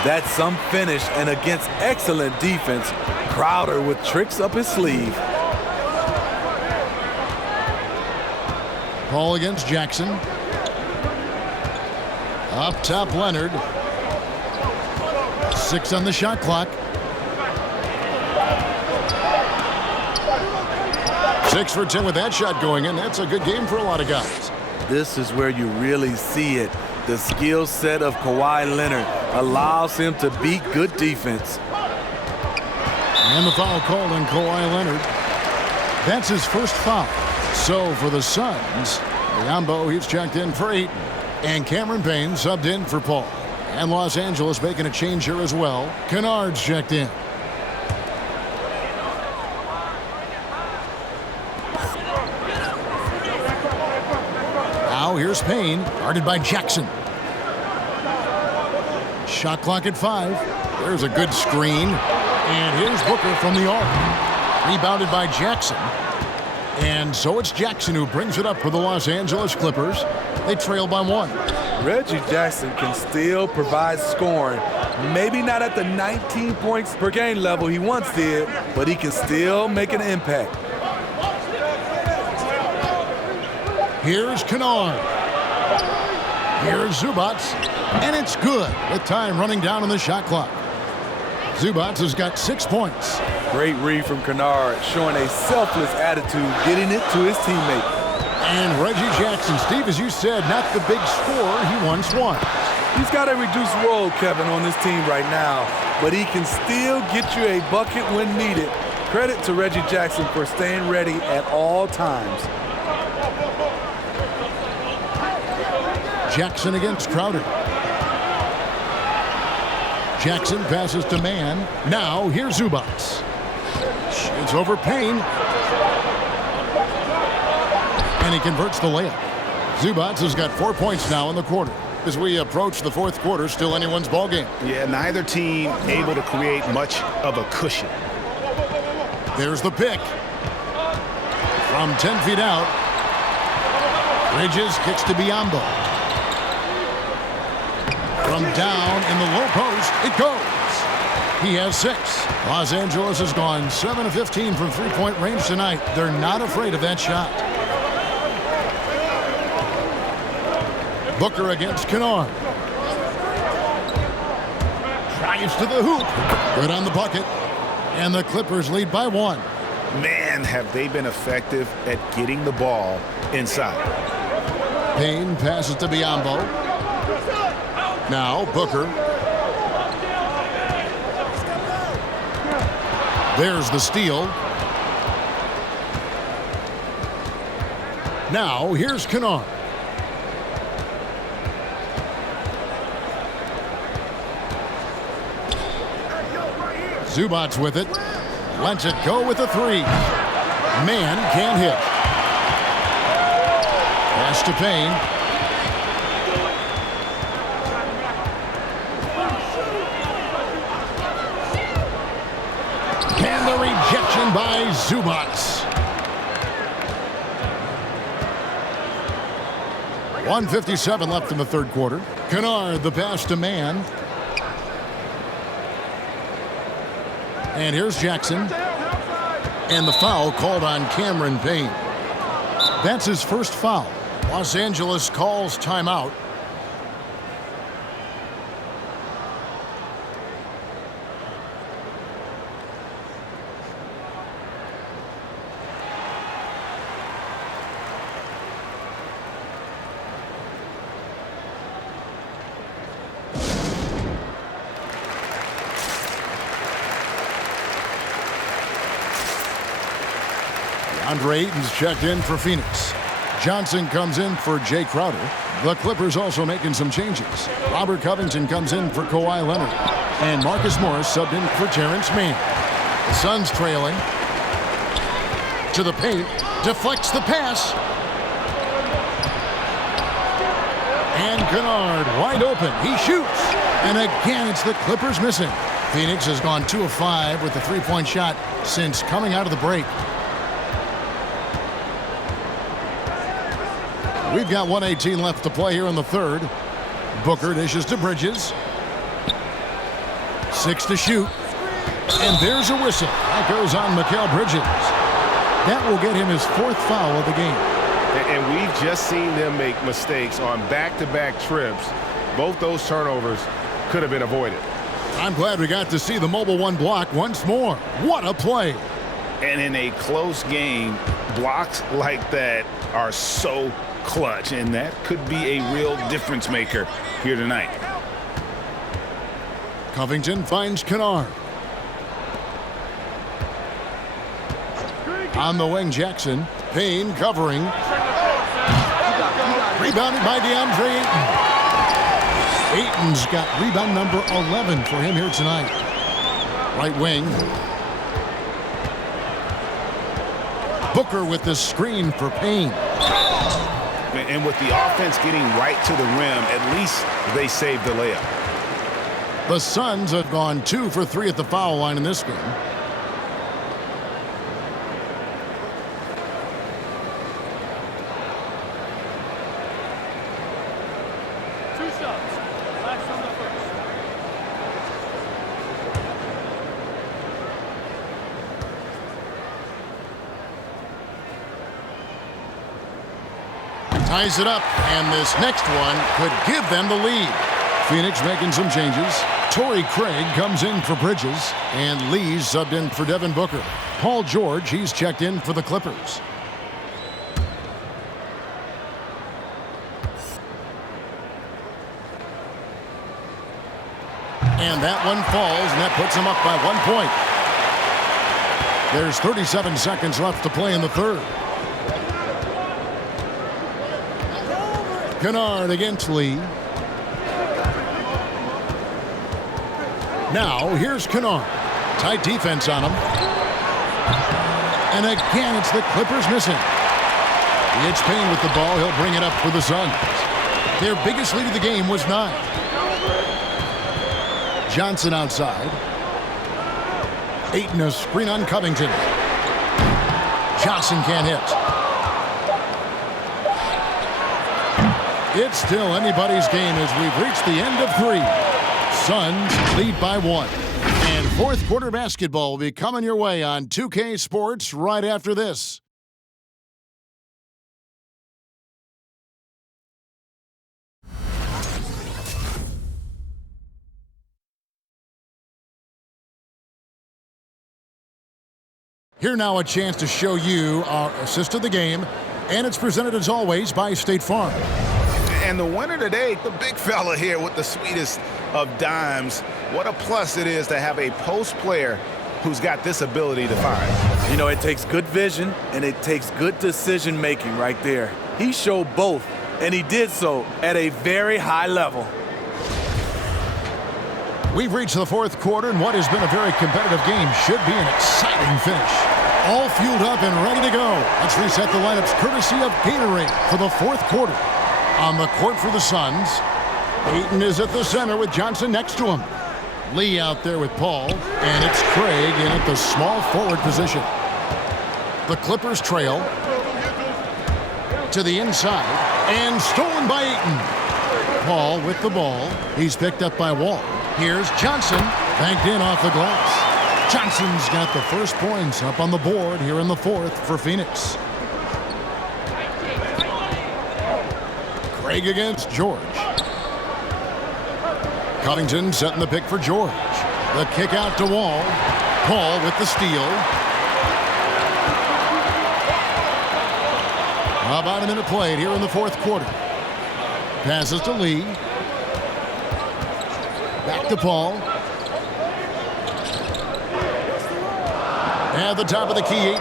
That's some finish, and against excellent defense, Crowder with tricks up his sleeve. Paul against Jackson. Up top, Leonard. 6 on the shot clock. 6 for 10 with that shot going in. That's a good game for a lot of guys. This is where you really see it. The skill set of Kawhi Leonard allows him to beat good defense. And the foul called on Kawhi Leonard. That's his first foul. So for the Suns, Biombo, he's checked in for Ayton. And Cameron Payne subbed in for Paul. And Los Angeles making a change here as well. Kennard's checked in. Now here's Payne, guarded by Jackson. Shot clock at 5. There's a good screen. And here's Booker from the arc. Rebounded by Jackson. And so it's Jackson who brings it up for the Los Angeles Clippers. They trail by 1. Reggie Jackson can still provide scoring. Maybe not at the 19 points per game level he once did, but he can still make an impact. Here's Kennard. Here's Zubats. And it's good with time running down on the shot clock. Zubats has got 6 points. Great read from Kennard, showing a selfless attitude, getting it to his teammate. And Reggie Jackson, Steve, as you said, not the big scorer he once was. He's got a reduced role, Kevin, on this team right now, but he can still get you a bucket when needed. Credit to Reggie Jackson for staying ready at all times. Jackson against Crowder. Jackson passes to Mann. Now here's Zubats. Shoots over Payne. And he converts the layup. Zubats has got 4 points now in the quarter. As we approach the fourth quarter, still anyone's ball game. Yeah, neither team able to create much of a cushion. There's the pick. From 10 feet out, Bridges kicks to Biyombo. From down in the low post, it goes. He has 6. Los Angeles has gone 7 of 15 from three-point range tonight. They're not afraid of that shot. Booker against Kennard. Drives to the hoop. Good on the bucket. And the Clippers lead by 1. Man, have they been effective at getting the ball inside. Payne passes to Biyombo. Now Booker. There's the steal. Now here's Kennard. Zubac's with it. Lets it go with a 3. Man can't hit. Pass to Payne. And the rejection by Zubac. 1:57 left in the third quarter. Kennard, the pass to Man. And here's Jackson. And the foul called on Cameron Payne. That's his first foul. Los Angeles calls timeout. Andre Ayton's checked in for Phoenix. Johnson comes in for Jay Crowder. The Clippers also making some changes. Robert Covington comes in for Kawhi Leonard. And Marcus Morris subbed in for Terrence Mann. The Suns trailing. To the paint. Deflects the pass. And Kennard wide open. He shoots. And again, it's the Clippers missing. Phoenix has gone 2 of 5 with the three-point shot since coming out of the break. We've got 1:18 left to play here in the third. Booker dishes to Bridges. 6 to shoot. And there's a whistle. That goes on Mikal Bridges. That will get him his 4th foul of the game. And we've just seen them make mistakes on back-to-back trips. Both those turnovers could have been avoided. I'm glad we got to see the mobile 1 block once more. What a play. And in a close game, blocks like that are so clutch, and that could be a real difference maker here tonight. Covington finds Kennard. On the wing, Jackson. Payne covering. Rebounded by DeAndre Ayton. Ayton's got rebound number 11 for him here tonight. Right wing. Booker with the screen for Payne. And with the offense getting right to the rim, at least they saved the layup. The Suns have gone 2 for 3 at the foul line in this game. Ties it up, and this next one could give them the lead. Phoenix making some changes. Torrey Craig comes in for Bridges, and Lee's subbed in for Devin Booker. Paul George, he's checked in for the Clippers. And that one falls, and that puts them up by 1 point. There's 37 seconds left to play in the third. Kennard against Lee. Now, here's Kennard. Tight defense on him. And again, it's the Clippers missing. He hits Payne with the ball. He'll bring it up for the Suns. Their biggest lead of the game was 9. Johnson outside. Ayton a screen on Covington. Johnson can't hit. It's still anybody's game as we've reached the end of 3. Suns lead by 1. And fourth quarter basketball will be coming your way on 2K Sports right after this. Here now a chance to show you our assist of the game, and it's presented as always by State Farm. And the winner today, the big fella here with the sweetest of dimes. What a plus it is to have a post player who's got this ability to find. You know, it takes good vision and it takes good decision making right there. He showed both, and he did so at a very high level. We've reached the fourth quarter, and what has been a very competitive game should be an exciting finish. All fueled up and ready to go. Let's reset the lineups courtesy of Gatorade for the fourth quarter. On the court for the Suns, Ayton is at the center with Johnson next to him. Lee out there with Paul, and it's Craig in at the small forward position. The Clippers trail to the inside, and stolen by Ayton. Paul with the ball. He's picked up by Wall. Here's Johnson, banked in off the glass. Johnson's got the first points up on the board here in the fourth for Phoenix. Craig against George. Covington setting the pick for George. The kick out to Wall. Paul with the steal. About a minute played here in the fourth quarter. Passes to Lee. Back to Paul. At the top of the key, Ayton.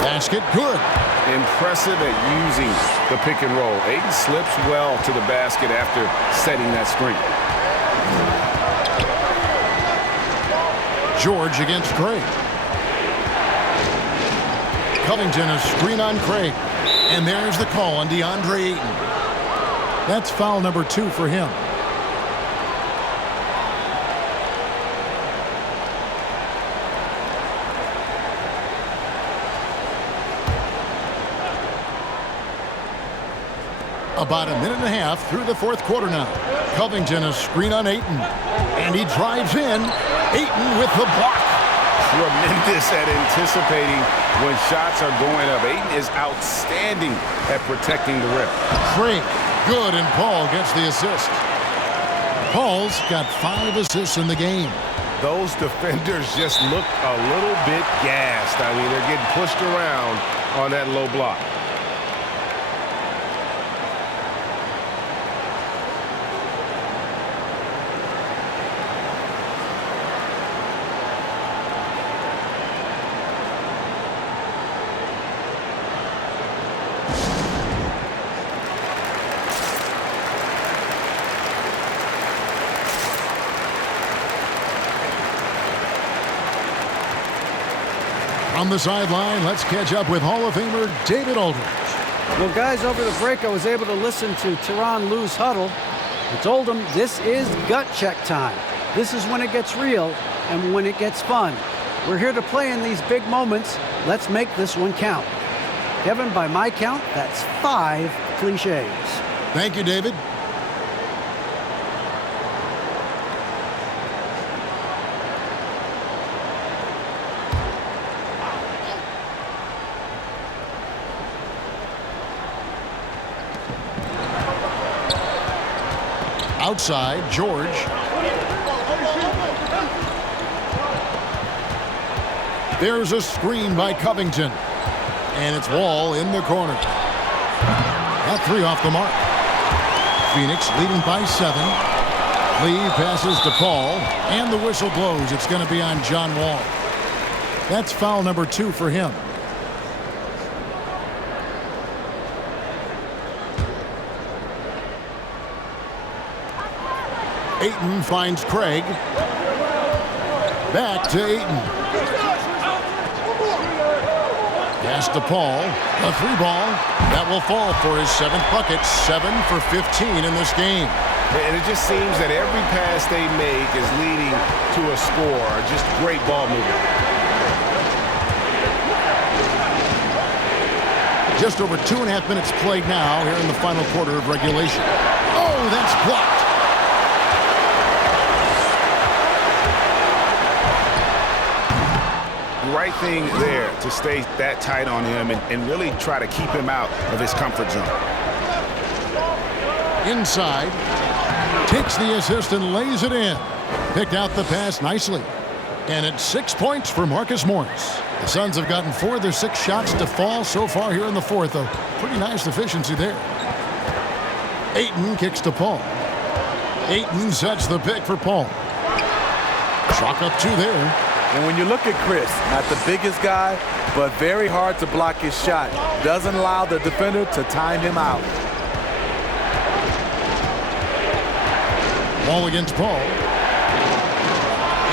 Basket good. Impressive at using the pick and roll. Ayton slips well to the basket after setting that screen. George against Craig. Covington a screen on Craig. And there's the call on DeAndre Ayton. That's foul number 2 for him. About a minute and a half through the fourth quarter now. Covington a screen on Ayton. And he drives in. Ayton with the block. Tremendous at anticipating when shots are going up. Ayton is outstanding at protecting the rim. Craig, good, and Paul gets the assist. Paul's got 5 assists in the game. Those defenders just look a little bit gassed. I mean, they're getting pushed around on that low block. On the sideline, let's catch up with Hall of Famer David Aldridge. Well, guys, over the break, I was able to listen to Tyronn Lue's huddle. I told him this is gut check time. This is when it gets real and when it gets fun. We're here to play in these big moments. Let's make this one count. Kevin, by my count, that's 5 cliches. Thank you, David. Outside, George. There's a screen by Covington. And it's Wall in the corner. That 3 off the mark. Phoenix leading by 7. Lee passes to Paul. And the whistle blows. It's going to be on John Wall. That's foul number 2 for him. Ayton finds Craig. Back to Ayton. Pass to Paul. A three ball. That will fall for his 7th bucket. 7 for 15 in this game. And it just seems that every pass they make is leading to a score. Just great ball movement. Just over 2.5 minutes played now here in the final quarter of regulation. Oh, that's blocked. Right thing there to stay that tight on him and really try to keep him out of his comfort zone. Inside. Takes the assist and lays it in. Picked out the pass nicely. And it's 6 points for Marcus Morris. The Suns have gotten 4 of their 6 shots to fall so far here in the fourth. A pretty nice efficiency there. Ayton kicks to Paul. Ayton sets the pick for Paul. Chalk up 2 there. And when you look at Chris, not the biggest guy, but very hard to block his shot. Doesn't allow the defender to time him out. Wall against Paul.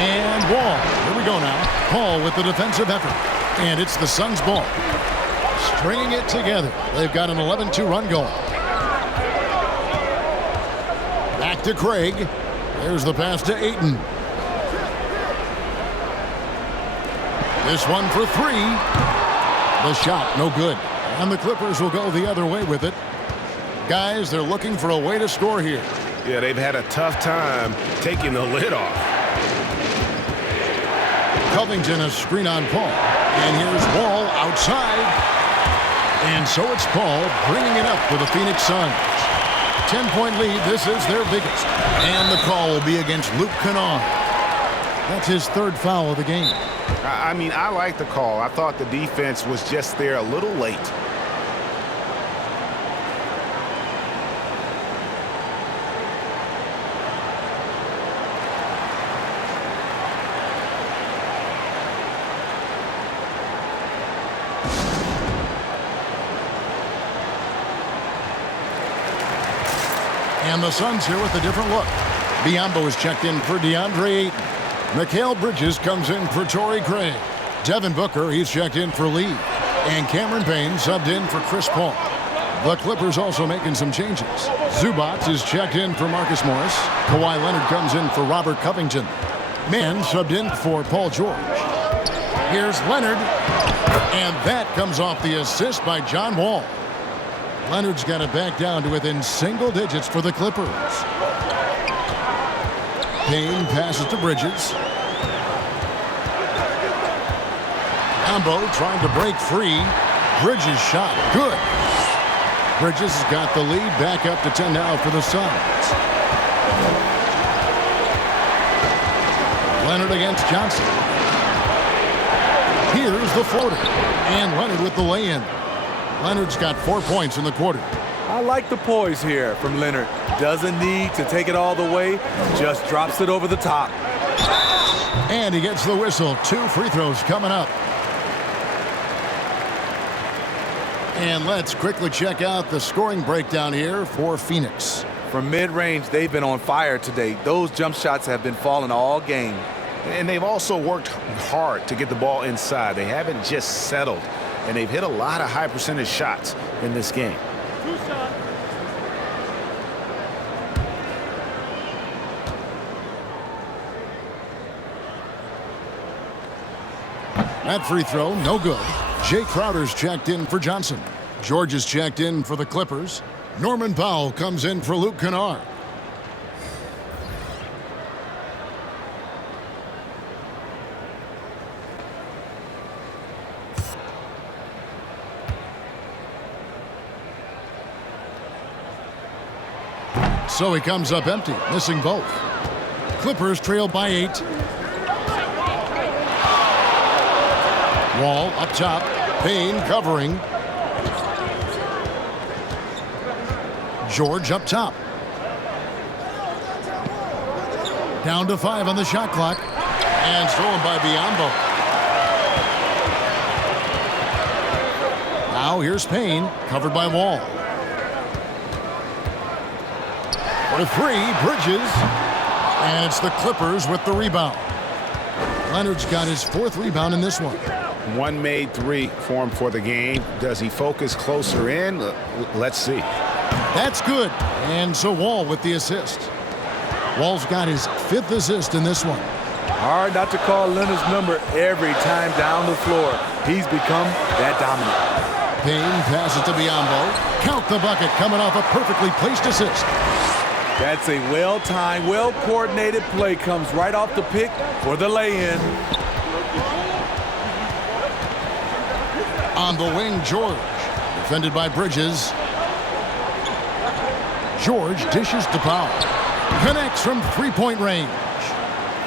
And Wall. Here we go now. Paul with the defensive effort. And it's the Suns' ball. Stringing it together. They've got an 11-2 run going. Back to Craig. There's the pass to Ayton. This one for 3. The shot, no good. And the Clippers will go the other way with it. Guys, they're looking for a way to score here. Yeah, they've had a tough time taking the lid off. Covington a screen on Paul. And here's Wall outside. And so it's Paul bringing it up for the Phoenix Suns. 10-point lead. This is their biggest. And the call will be against Luke Kennard. That's his 3rd foul of the game. I mean, I like the call. I thought the defense was just there a little late. And the Suns here with a different look. Biyombo is checked in for DeAndre Ayton. Mikal Bridges comes in for Torrey Craig. Devin Booker, he's checked in for Lee. And Cameron Payne subbed in for Chris Paul. The Clippers also making some changes. Zubac is checked in for Marcus Morris. Kawhi Leonard comes in for Robert Covington. Mann subbed in for Paul George. Here's Leonard. And that comes off the assist by John Wall. Leonard's got it back down to within single digits for the Clippers. Payne passes to Bridges. Ambo trying to break free. Bridges shot. Good. Bridges has got the lead back up to 10 now for the Suns. Leonard against Johnson. Here's the floater. And Leonard with the lay-in. Leonard's got 4 points in the quarter. I like the poise here from Leonard. Doesn't need to take it all the way, just drops it over the top. And he gets the whistle. 2 free throws coming up. And let's quickly check out the scoring breakdown here for Phoenix. From mid-range, they've been on fire today. Those jump shots have been falling all game. And they've also worked hard to get the ball inside. They haven't just settled. And they've hit a lot of high percentage shots in this game. That free throw, no good. Jay Crowder's checked in for Johnson. George is checked in for the Clippers. Norman Powell comes in for Luke Kennard. So he comes up empty, missing both. Clippers trail by 8. Wall up top. Payne covering. George up top. Down to 5 on the shot clock. And stolen by Biyombo. Now here's Payne, covered by Wall. For 3, Bridges. And it's the Clippers with the rebound. Leonard's got his 4th rebound in this one. One made three for him for the game. Does he focus closer in? Let's see. That's good. And so Wall with the assist. Wall's got his 5th assist in this one. Hard not to call Leonard's number every time down the floor. He's become that dominant. Payne passes to Biyombo. Count the bucket coming off a perfectly placed assist. That's a well-timed, well-coordinated play. Comes right off the pick for the lay-in. On the wing, George. Defended by Bridges. George dishes to Powell. Connects from three-point range.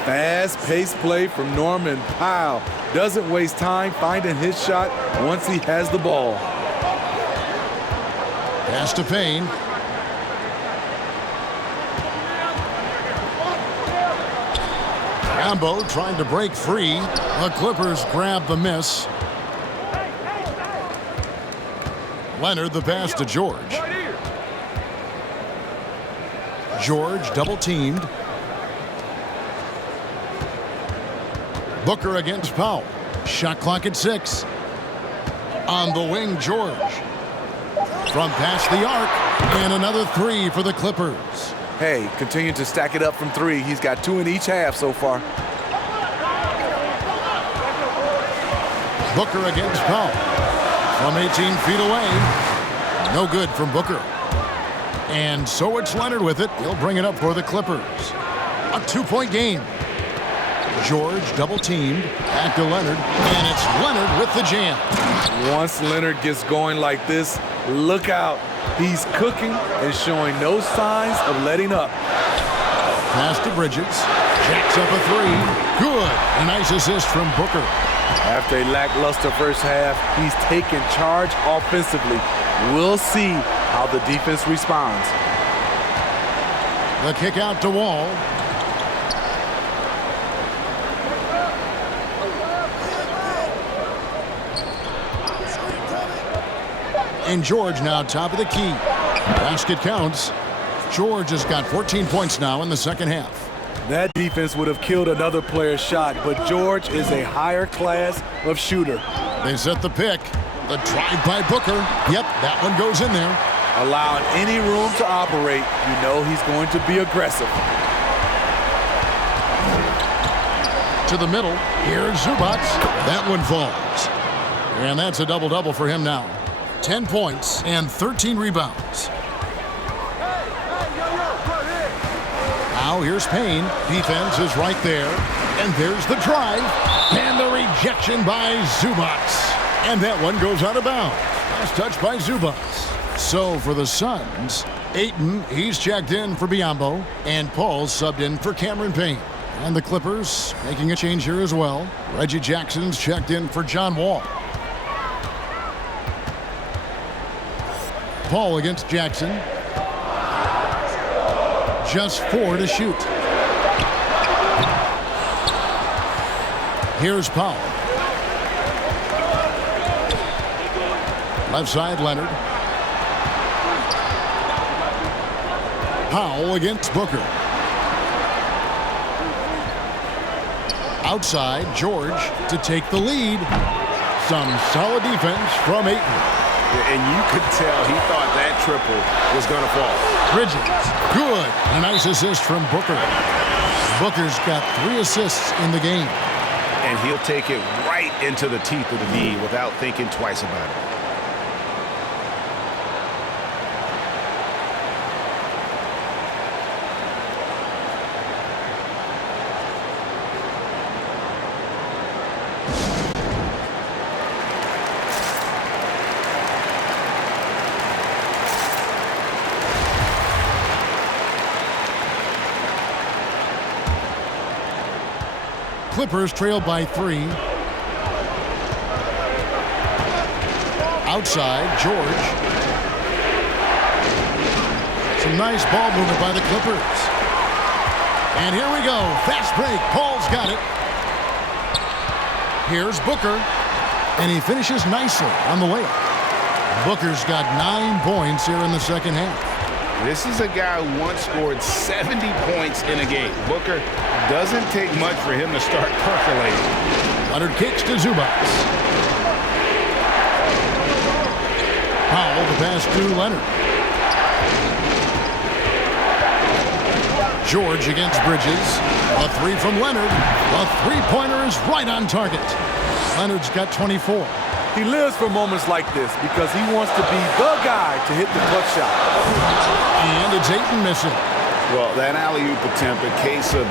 Fast-paced play from Norman Powell. Doesn't waste time finding his shot once he has the ball. Pass to Payne. Rambo trying to break free. The Clippers grab the miss. Leonard the pass to George. George double-teamed. Booker against Powell. Shot clock at 6. On the wing, George. From past the arc. And another 3 for the Clippers. Hey, continue to stack it up from 3. He's got 2 in each half so far. Booker against Powell. From 18 feet away. No good from Booker. And so it's Leonard with it. He'll bring it up for the Clippers. A 2-point game. George double-teamed. Back to Leonard. And it's Leonard with the jam. Once Leonard gets going like this, look out. He's cooking and showing no signs of letting up. Pass to Bridges. Jacks up a 3. Good. A nice assist from Booker. After a lackluster first half, he's taken charge offensively. We'll see how the defense responds. The kick out to Wall. And George now top of the key. Basket counts. George has got 14 points now in the second half. That defense would have killed another player's shot, but George is a higher class of shooter. They set the pick. The drive by Booker. Yep, that one goes in there. Allowing any room to operate, you know he's going to be aggressive. To the middle. Here's Zubac. That one falls. And that's a double-double for him now. 10 points and 13 rebounds. Now here's Payne. Defense is right there. And there's the drive. And the rejection by Zubac. And that one goes out of bounds. Last touch by Zubac. So for the Suns, Ayton, he's checked in for Biyombo. And Paul's subbed in for Cameron Payne. And the Clippers making a change here as well. Reggie Jackson's checked in for John Wall. Paul against Jackson. Just 4 to shoot. Here's Powell. Left side, Leonard. Powell against Booker. Outside, George to take the lead. Some solid defense from Ayton. And you could tell he thought that triple was going to fall. Bridges. Good. A nice assist from Booker. Booker's got 3 assists in the game. And he'll take it right into the teeth of the knee without thinking twice about it. Clippers trail by 3. Outside, George. Some nice ball movement by the Clippers. And here we go. Fast break. Paul's got it. Here's Booker. And he finishes nicely on the layup. Booker's got 9 points here in the second half. This is a guy who once scored 70 points in a game. Booker doesn't take much for him to start percolating. Leonard kicks to Zubac. Powell, the pass to Leonard. George against Bridges. A three from Leonard. A three-pointer is right on target. Leonard's got 24. He lives for moments like this because he wants to be the guy to hit the clutch shot. And it's Ayton missing. Well, that alley-oop attempt, a case of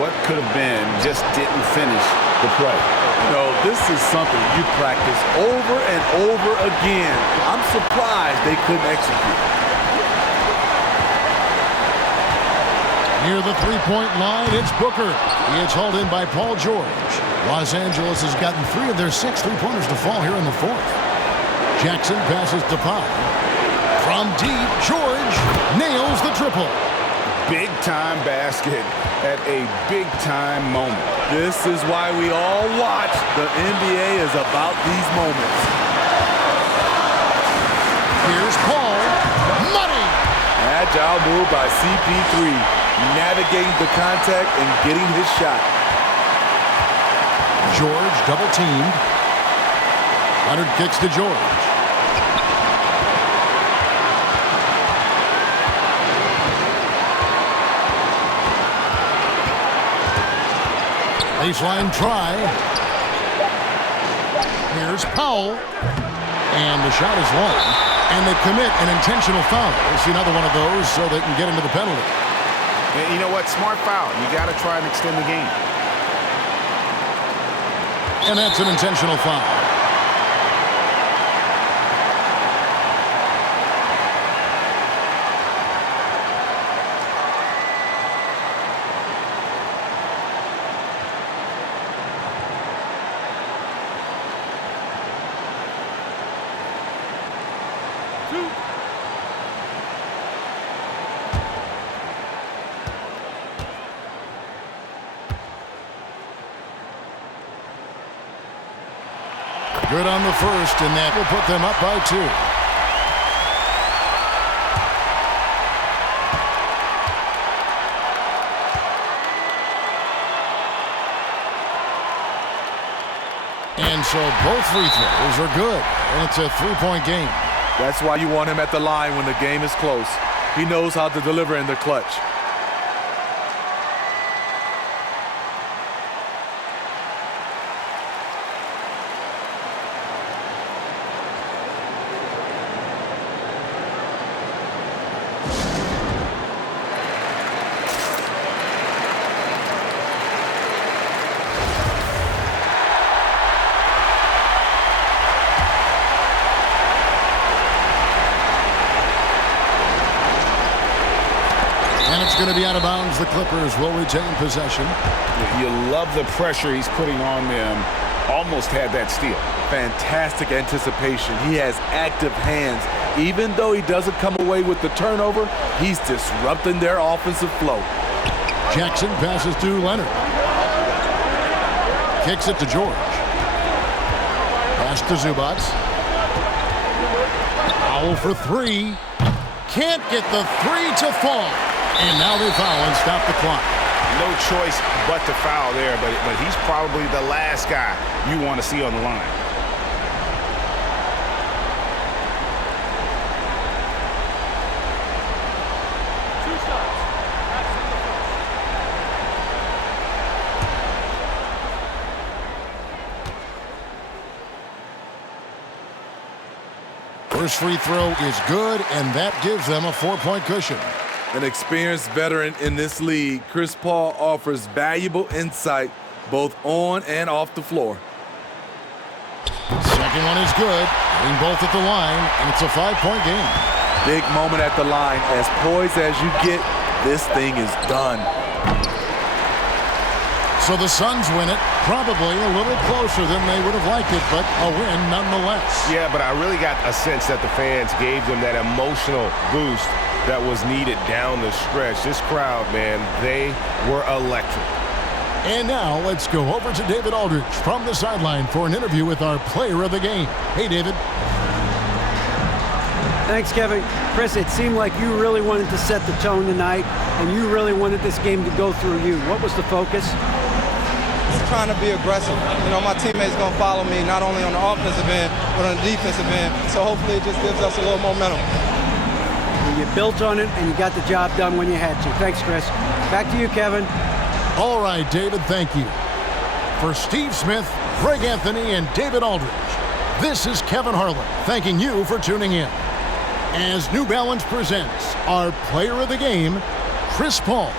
what could have been, just didn't finish the play. You know, this is something you practice over and over again. I'm surprised they couldn't execute. Near the three-point line, it's Booker. He is hauled in by Paul George. Los Angeles has gotten 3 of their 6 three-pointers to fall here in the fourth. Jackson passes to Powell. From deep, George nails the triple. Big-time basket at a big-time moment. This is why we all watch. The NBA is about these moments. Here's Paul. Money! Agile move by CP3. Navigating the contact and getting his shot. George double teamed. Leonard kicks to George. Baseline try. Here's Powell. And the shot is long. And they commit an intentional foul. We'll see another one of those so they can get into the penalty. And you know what? Smart foul. You got to try and extend the game. And that's an intentional foul. Good on the first, and that will put them up by 2. And so both free throws are good, and it's a 3-point game. That's why you want him at the line when the game is close. He knows how to deliver in the clutch. And it's going to be out of bounds. The Clippers will retain possession. You love the pressure he's putting on them. Almost had that steal. Fantastic anticipation. He has active hands. Even though he doesn't come away with the turnover, he's disrupting their offensive flow. Jackson passes to Leonard. Kicks it to George. Pass to Zubac. Powell for 3. Can't get the 3 to fall. And now they foul and stop the clock. No choice but to foul there, but he's probably the last guy you want to see on the line. First free throw is good, and that gives them a 4-point cushion. An experienced veteran in this league, Chris Paul offers valuable insight both on and off the floor. Second one is good. Getting both at the line, and it's a 5-point game. Big moment at the line. As poised as you get, this thing is done. So the Suns win it, probably a little closer than they would have liked it, but a win nonetheless. Yeah, but I really got a sense that the fans gave them that emotional boost that was needed down the stretch. This crowd, man, they were electric. And now let's go over to David Aldridge from the sideline for an interview with our player of the game. Hey, David. Thanks, Kevin. Chris, it seemed like you really wanted to set the tone tonight, and you really wanted this game to go through you. What was the focus? just trying to be aggressive. You know, my teammates going to follow me not only on the offensive end, but on the defensive end. So hopefully it just gives us a little momentum. You built on it, and you got the job done when you had to. Thanks, Chris. Back to you, Kevin. All right, David, thank you. For Steve Smith, Greg Anthony, and David Aldridge, this is Kevin Harlan thanking you for tuning in. As New Balance presents our player of the game, Chris Paul.